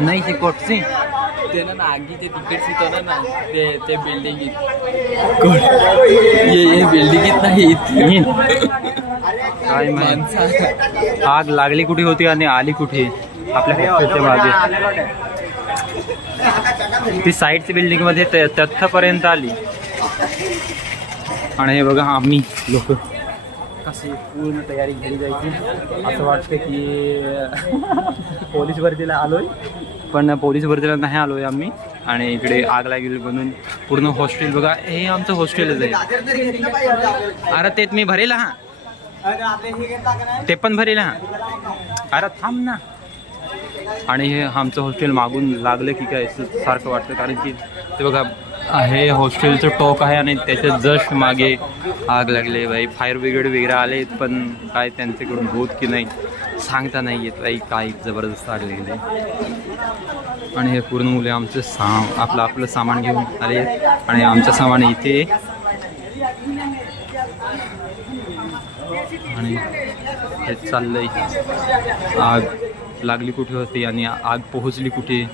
नाही शिकोटची ते ना आगीचे तिकीट शिकवलं ना ते बिल्डिंगीत ये बिल्डिंगीत नाही काय माहित आग लागली कुठे होती आणि आली कुठे आपल्या हॉस्टेलच्या मागे. ती साईडची बिल्डिंग मध्ये तथ्थपर्यंत आली. आणि हे बघा आम्ही लोक कशी पूर्ण तयारी घरी जायची. असं वाटतं की पोलीस भरतीला आलोय पण पोलीस भरतीला नाही आलोय आम्ही. आणि इकडे आग लागली म्हणून पूर्ण हॉस्टेल बघा हे आमचं हॉस्टेलच आहे. अरे तेच मी भरेल हा ते पण भरेल हा. अरे थांब ना. आणि हे आमचं हॉस्टेल मागून लागलं की काय सारखं वाटतं कारण की ते बघा हे हॉस्टेलचं टॉक आहे आणि त्याच्या जस्ट मागे आग लागले. बाई फायर ब्रिगेड वगैरे आले पण काय त्यांच्याकडून होत की नाही सांगता नाही येत बाई. काय जबरदस्त आग लागले. आणि हे पूर्ण मुले आमचं आपलं सामान घेऊन आले आणि आमचं सामान इथे आणि हे चाललंय. आग लागली कुठे होती आणि आग पोहोचली कुठे.